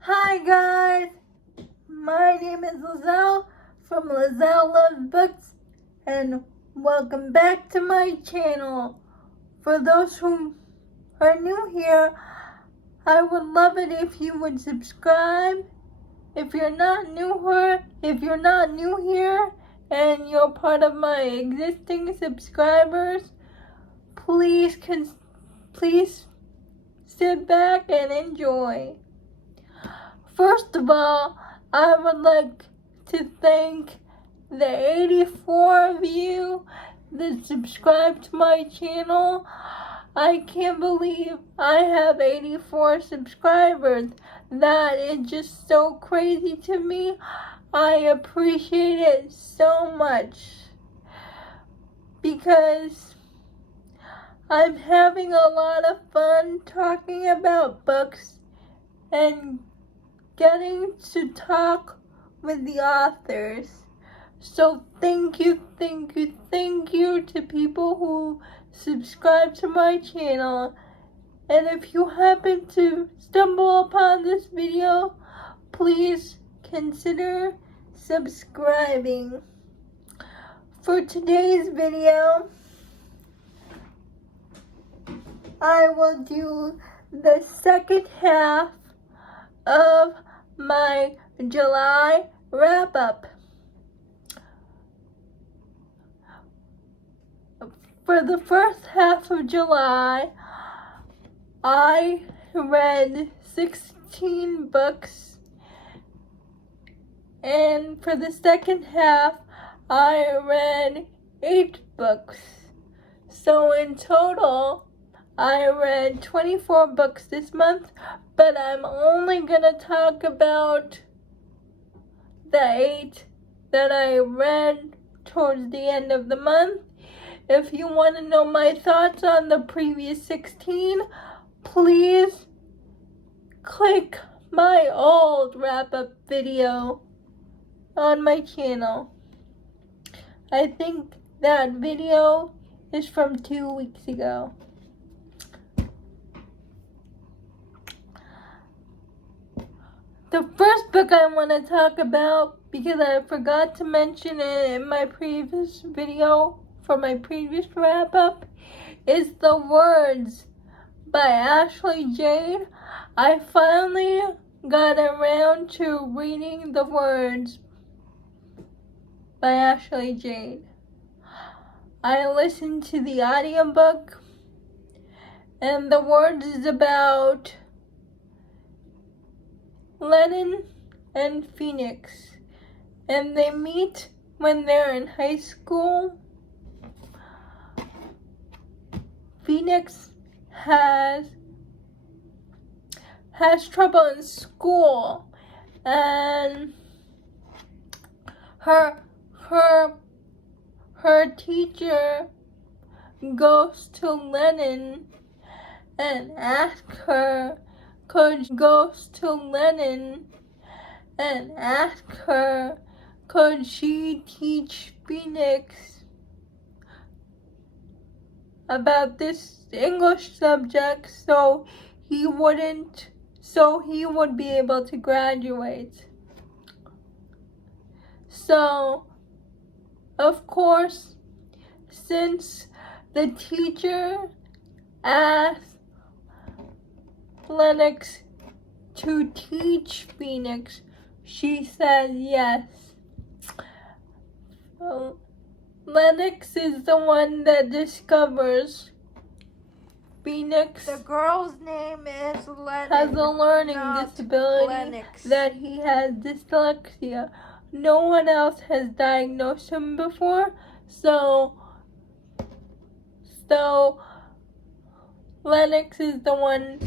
Hi guys, my name is Lizelle from Lizelle Loves Books and welcome back to my channel. For those who are new here, I would love it if you would subscribe. If you're not new here and you're part of my existing subscribers, please sit back and enjoy. First of all, I would like to thank the 84 of you that subscribe to my channel. I can't believe I have 84 subscribers. That is just so crazy to me. I appreciate it so much because I'm having a lot of fun talking about books and getting to talk with the authors. So thank you to people who subscribe to my channel. And if you happen to stumble upon this video, please consider subscribing. For today's video, I will do the second half of my July wrap-up. For the first half of July, I read 16 books, and for the second half, I read 8 books. So in total, I read 24 books this month, but I'm only gonna talk about the 8 that I read towards the end of the month. If you want to know my thoughts on the previous 16, please click my old wrap-up video on my channel. I think that video is from 2 weeks ago. The first book I want to talk about, because I forgot to mention it in my previous video for my previous wrap-up, is The Words by Ashley Jade. I finally got around to reading The Words by Ashley Jade. I listened to the audiobook, and The Words is about Lennon and Phoenix, and they meet when they're in high school. Phoenix has trouble in school, and her teacher goes to Lennon and asks her could she teach Phoenix about this English subject so he would be able to graduate. So, of course, since the teacher asked Lennox to teach Phoenix, she said yes. Lennox is the one that discovers Phoenix. The girl's name is Lennox. Has a learning disability. Lennox. That he has dyslexia. No one else has diagnosed him before, so Lennox is the one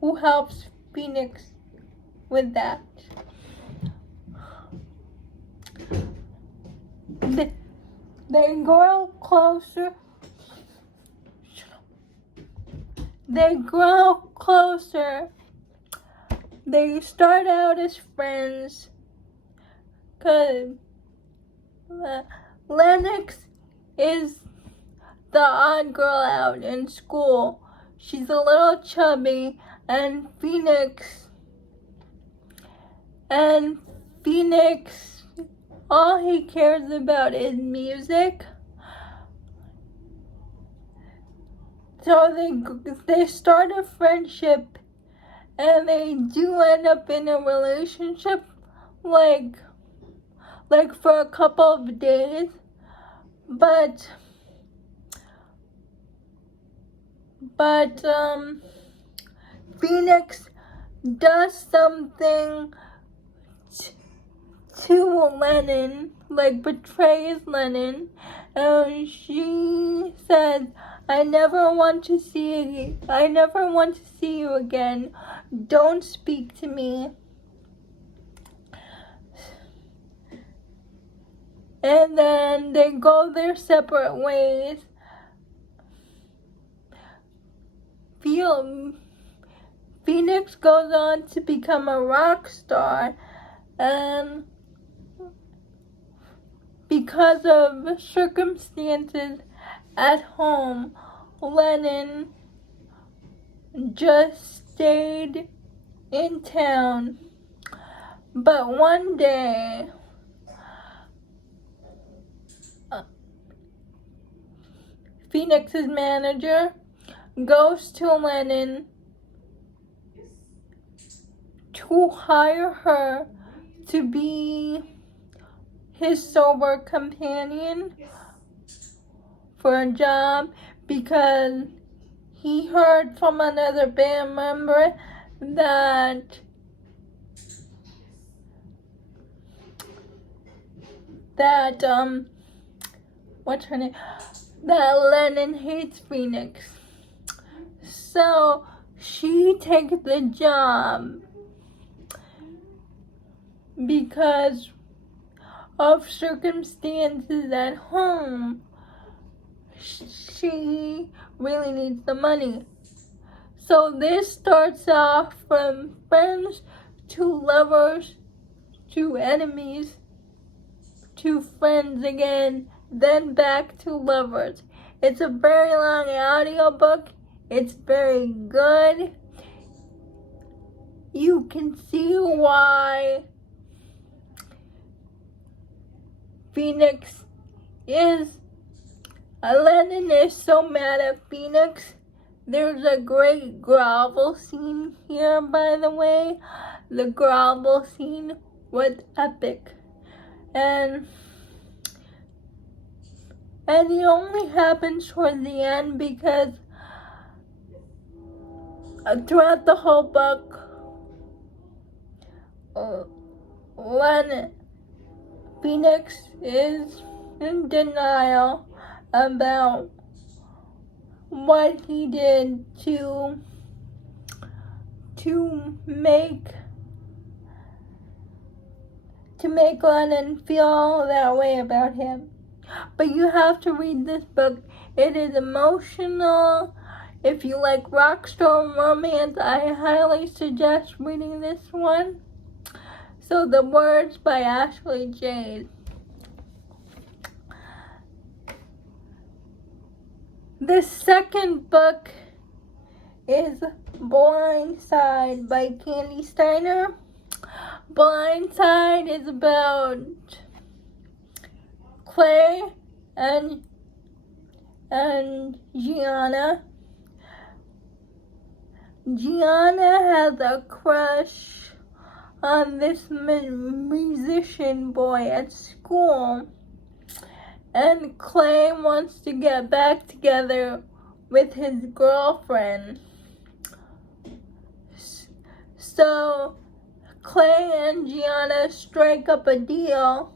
who helps Phoenix with that. They grow closer. They start out as friends, because Lennox is the odd girl out in school. She's a little chubby, and Phoenix And Phoenix, all he cares about is music. So they start a friendship, and they do end up in a relationship, like for a couple of days. But Phoenix does something to Lennon, like betrays Lennon, and she says, I never want to see you again. Don't speak to me. And then they go their separate ways. Phoenix goes on to become a rock star, and because of circumstances at home, Lennon just stayed in town. But one day, Phoenix's manager goes to Lennon to hire her to be his sober companion for a job, because he heard from another band member that what's her name? That Lennon hates Phoenix. So she takes the job because of circumstances at home. She really needs the money. So this starts off from friends to lovers to enemies to friends again, then back to lovers. It's a very long audiobook. It's very good. You can see why Lennon is so mad at Phoenix. There's a great grovel scene here, by the way. The grovel scene was epic. And it only happens toward the end, because throughout the whole book, Phoenix is in denial about what he did to make Lennon feel that way about him. But you have to read this book. It is emotional. If you like rockstar romance, I highly suggest reading this one. So the Words by Ashley Jade. The second book is Blindside by Kandi Steiner. Blindside is about Clay and Gianna. Gianna has a crush on this musician boy at school, and Clay wants to get back together with his girlfriend. So Clay and Gianna strike up a deal,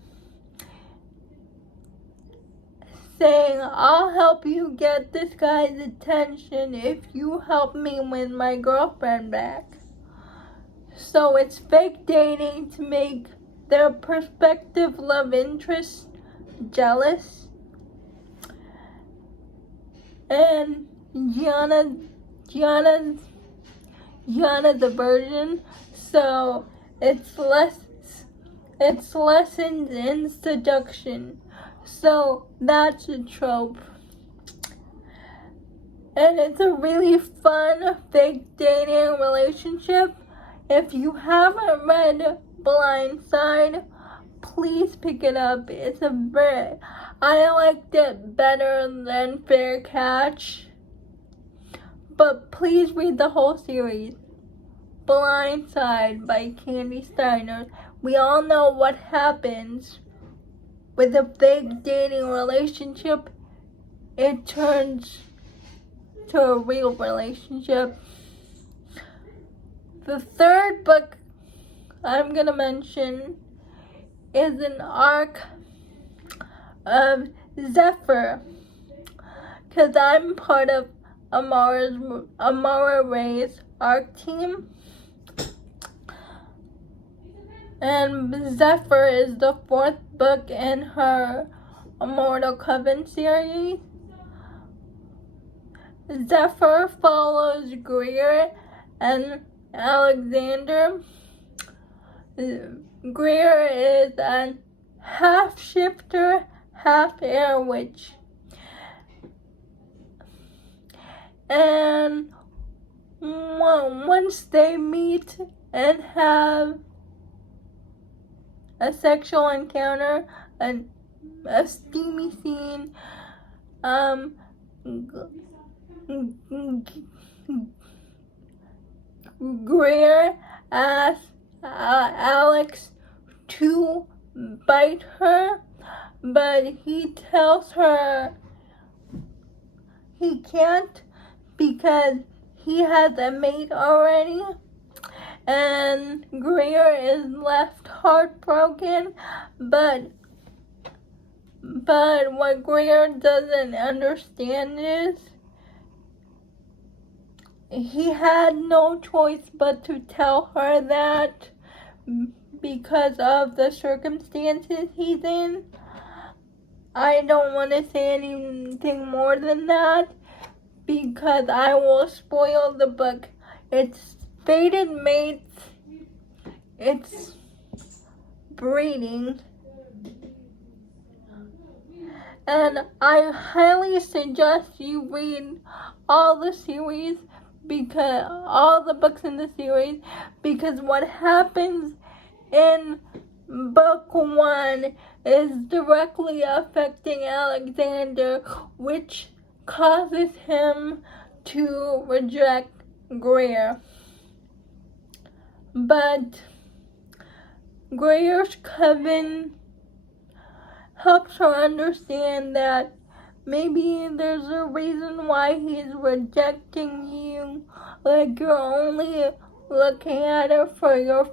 saying, I'll help you get this guy's attention if you help me win my girlfriend back. So it's fake dating to make their prospective love interest jealous. And Gianna's a virgin, so it's lessons in seduction. So that's a trope. And it's a really fun fake dating relationship. If you haven't read Blindside. Please pick it up. I liked it better than Fair Catch. But please read the whole series. Blindside by Kandi Steiner. We all know what happens with a fake dating relationship. It turns to a real relationship. The third book I'm gonna mention is an arc of Zephyr, because I'm part of Amara Rae's arc team. And Zephyr is the fourth book in her Immortal Coven series. Zephyr follows Greer and Alexander. Greer is a half shifter, half air witch. And once they meet and have a sexual encounter, a steamy scene, Greer asks Alex to bite her, but he tells her he can't because he has a mate already. And Greer is left heartbroken, but what Greer doesn't understand is he had no choice but to tell her that because of the circumstances he's in. I don't want to say anything more than that because I will spoil the book. It's fated mates. It's breeding. And I highly suggest you read all the series, because all the books in the series, because what happens in book 1 is directly affecting Alexander, which causes him to reject Greer. But Greer's coven helps her understand that maybe there's a reason why he's rejecting you. Like, you're only looking at it from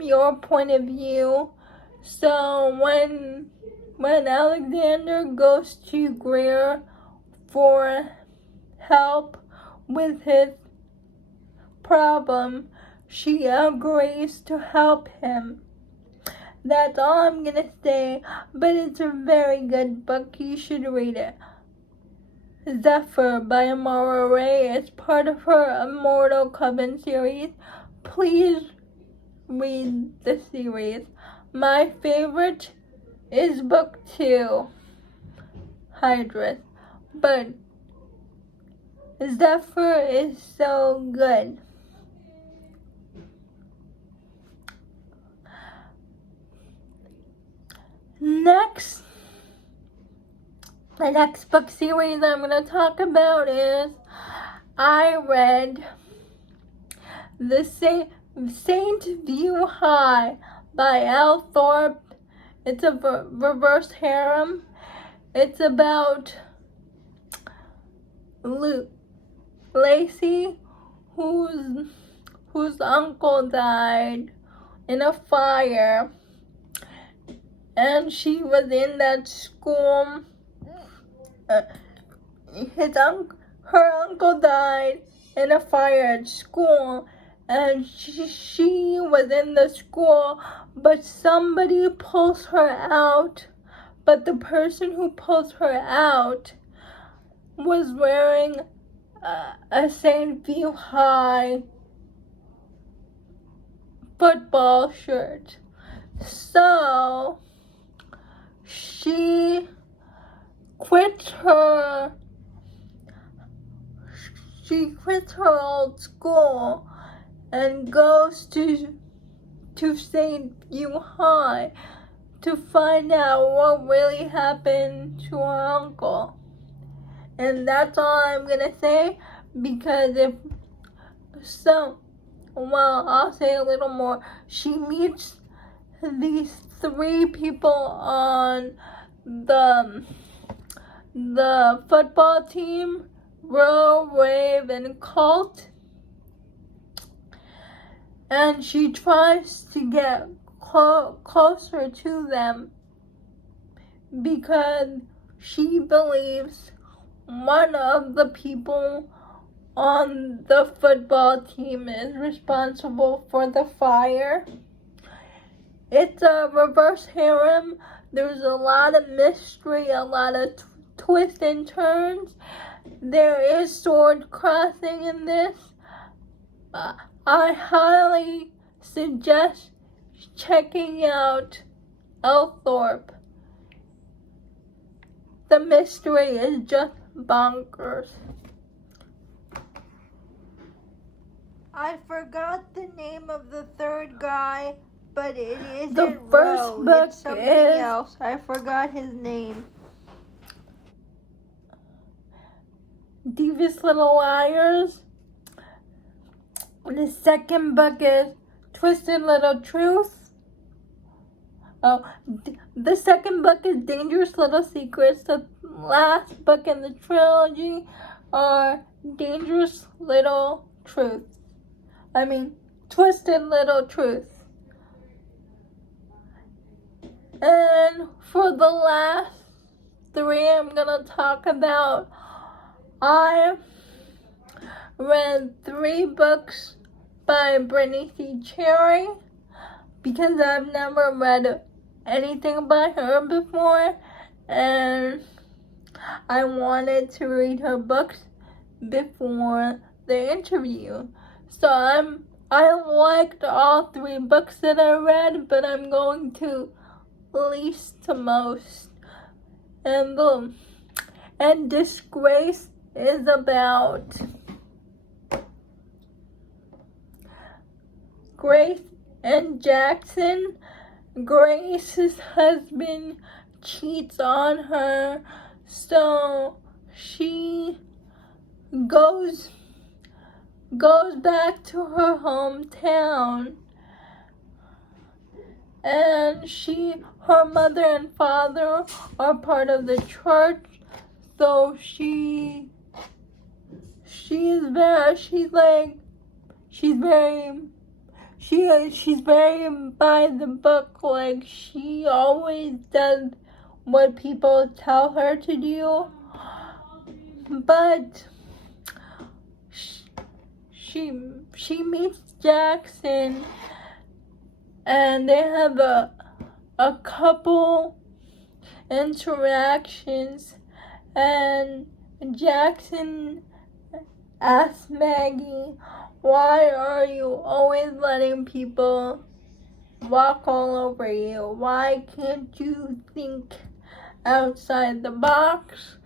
your point of view. So when Alexander goes to Greer for help with his problem, she agrees to help him. That's all I'm gonna say, but it's a very good book. You should read it. Zephyr by Amara Rae is part of her Immortal Coven series. Please read the series. My favorite is book 2, Hydra, but Zephyr is so good. The next book series I'm going to talk about is I read The Saint View High by Elle Thrope. It's a reverse harem. It's about Lacey, whose uncle died in a fire, and she was in that school. Her uncle died in a fire at school, and she was in the school, but somebody pulls her out. But the person who pulls her out was wearing a St. View High football shirt. So she quit her old school and goes to to say you hi, to find out what really happened to her uncle. And that's all I'm gonna say, because I'll say a little more. She meets these 3 people on the football team, Row, Rave, and Cult. And she tries to get closer to them because she believes one of the people on the football team is responsible for the fire. It's a reverse harem. There's a lot of mystery, a lot of twists and turns. There is sword crossing in this. I highly suggest checking out Elle Thrope. The mystery is just bonkers. I forgot the name of the third guy, but it isn't The first Roe. book It's something is else. I forgot his name. Devious Little Liars. The second book is Twisted Little Truth. The second book is Dangerous Little Secrets. The last book in the trilogy are Dangerous Little Truth. Twisted Little Truth. And for the last 3 I'm gonna talk about, I read 3 books by Brittany Cherry because I've never read anything by her before, and I wanted to read her books before the interview. So I liked all 3 books that I read, but I'm going to least to most. And Disgrace is about Grace and Jackson. Grace's husband cheats on her, so she goes back to her hometown, and her mother and father are part of the church, so she's very by the book. Like, she always does what people tell her to do, but she meets Jackson, and they have a couple interactions, and Jackson asks Maggie, "Why are you always letting people walk all over you? Why can't you think outside the box?"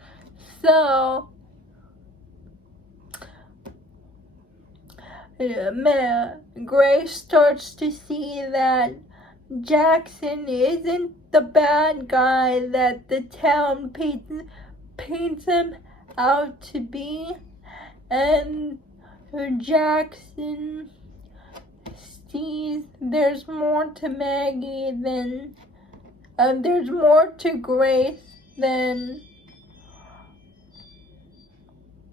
So Grace starts to see that Jackson isn't the bad guy that the town paints him out to be, and Jackson sees there's more to Maggie than there's more to Grace than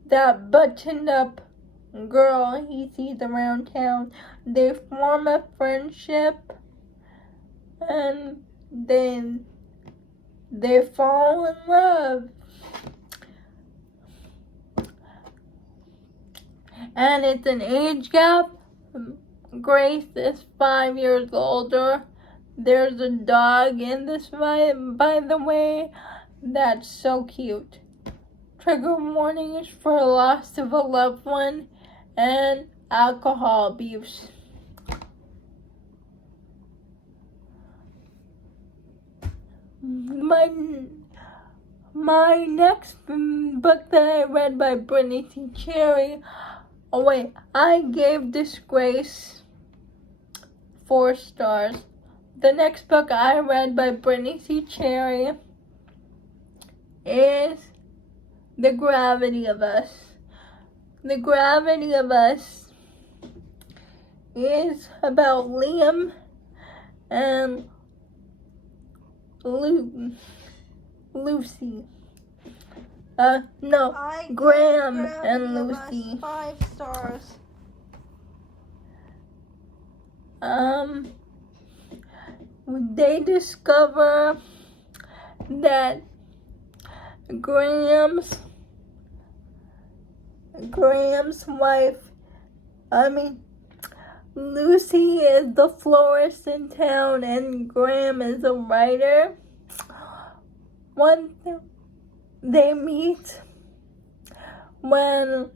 that buttoned up girl he sees around town. They form a friendship, and then they fall in love. And it's an age gap. Grace is 5 years older. There's a dog in this, by the way, that's so cute. Trigger warnings for loss of a loved one and alcohol abuse. My next book that I read by Brittany Cherry, I gave Disgrace 4 stars. The next book I read by Brittany Cherry is The Gravity of Us. The Gravity of Us is about Liam and Lucy. Graham and Lucy. 5 stars. They discover that Graham's wife, Lucy is the florist in town and Graham is a writer. They meet when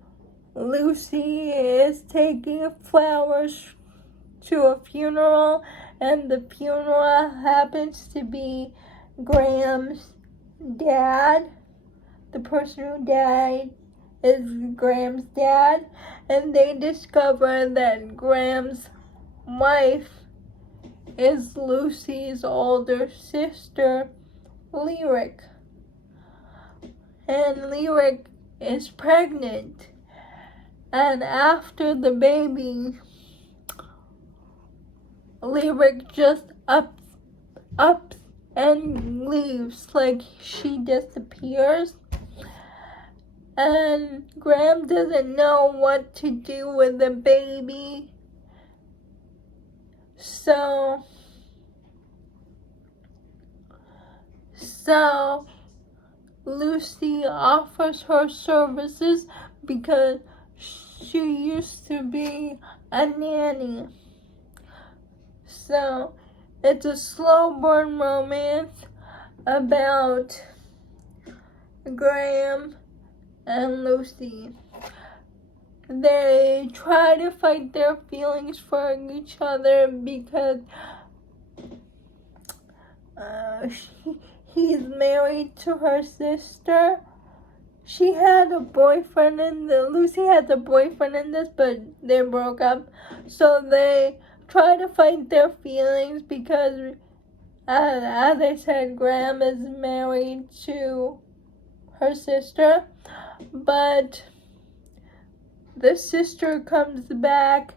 Lucy is taking flowers to a funeral, and the funeral happens to be Graham's dad. The person who died is Graham's dad, and they discover that Graham's wife is Lucy's older sister, Lyric. And Lyric is pregnant. And after the baby, Lyric just up and leaves, like she disappears. And Graham doesn't know what to do with the baby. So Lucy offers her services because she used to be a nanny. So it's a slow burn romance about Graham and Lucy. They try to fight their feelings for each other because he's married to her sister. She had a boyfriend Lucy had a boyfriend in this, but they broke up. So they try to fight their feelings because, as I said, Graham is married to her sister. But the sister comes back.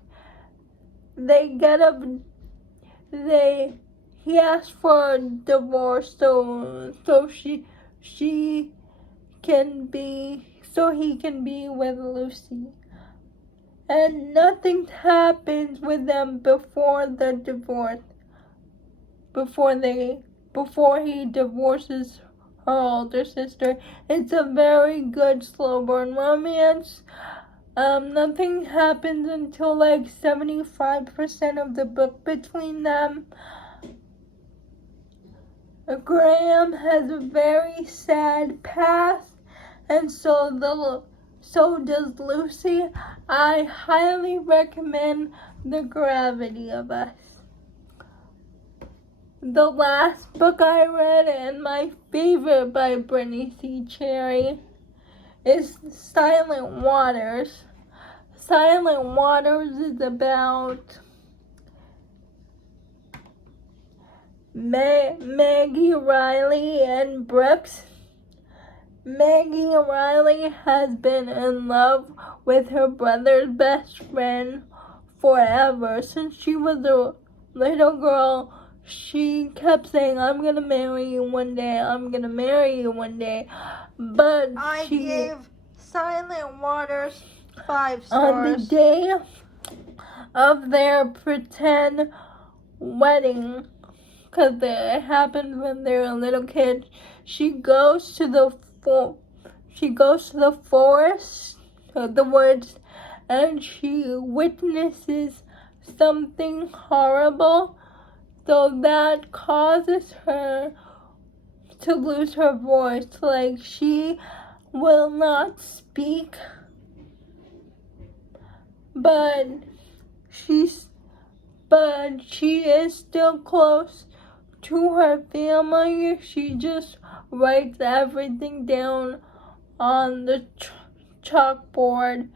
He asks for a divorce so he can be with Lucy. And nothing happens with them before the divorce. Before he divorces her older sister. It's a very good slow burn romance. Nothing happens until like 75% of the book between them. Graham has a very sad past, and so does Lucy. I highly recommend The Gravity of Us. The last book I read, and my favorite by Brittany Cherry, is Silent Waters. Silent Waters is about Maggie Riley and Brooks. Maggie Riley has been in love with her brother's best friend forever. Since she was a little girl, she kept saying, I'm gonna marry you one day, I'm gonna marry you one day. But I gave Silent Waters 5 stars. On the day of their pretend wedding, because it happened when they were a little kid, she goes to the forest, the woods, and she witnesses something horrible. So that causes her to lose her voice. Like, she will not speak, but she is still close to her family. She just writes everything down on the chalkboard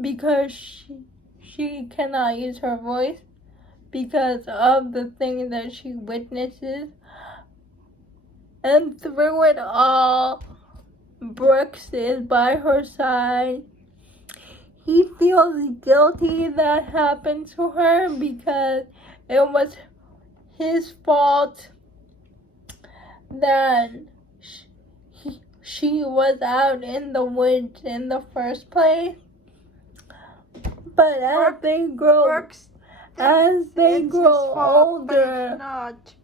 because she cannot use her voice. because of the thing that she witnesses. And through it all, Brooks is by her side. He feels guilty that happened to her because it was his fault that she was out in the woods in the first place. But as they grow older, not.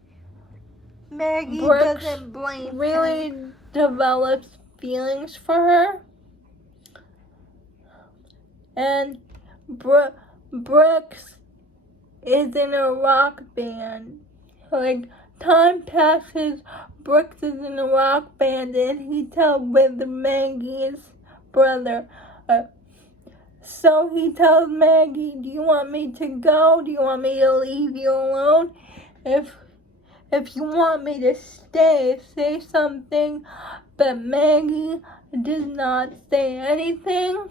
Maggie Brooks doesn't blame really him. develops feelings for her. And Brooks is in a rock band. Like, time passes, Brooks is in a rock band, and he's out with Maggie's brother. So he tells Maggie, do you want me to go? Do you want me to leave you alone? If you want me to stay, say something. But Maggie does not say anything.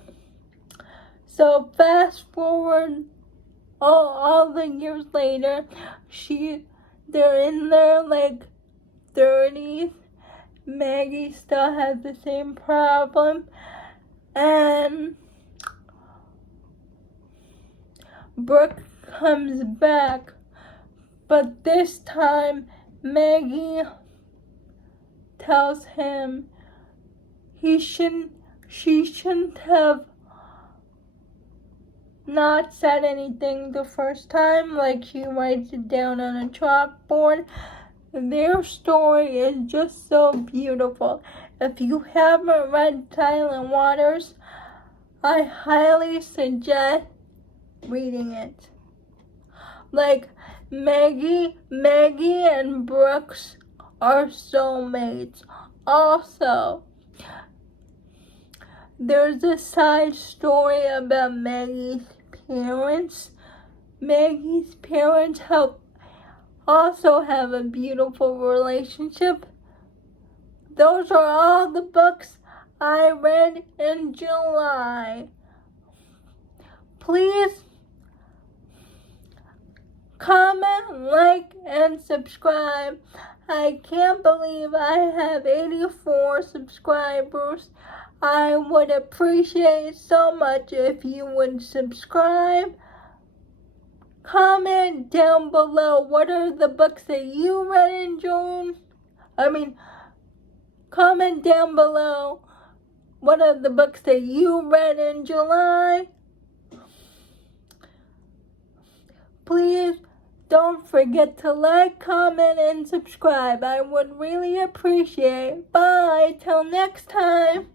So fast forward all the years later, they're in their like 30s. Maggie still has the same problem, and Brooke comes back, but this time Maggie tells him she shouldn't have not said anything the first time. Like, she writes it down on a chalkboard. Their story is just so beautiful. If you haven't read Silent Waters, I highly suggest reading it. Like, Maggie and Brooks are soulmates. Also, there's a side story about Maggie's parents. Maggie's parents also have a beautiful relationship. Those are all the books I read in July. Please comment, like, and subscribe. I can't believe I have 84 subscribers. I would appreciate so much if you would subscribe. Comment down below what are the books that you read in June. Comment down below what are the books that you read in July. Please don't forget to like, comment, and subscribe. I would really appreciate it. Bye. Till next time.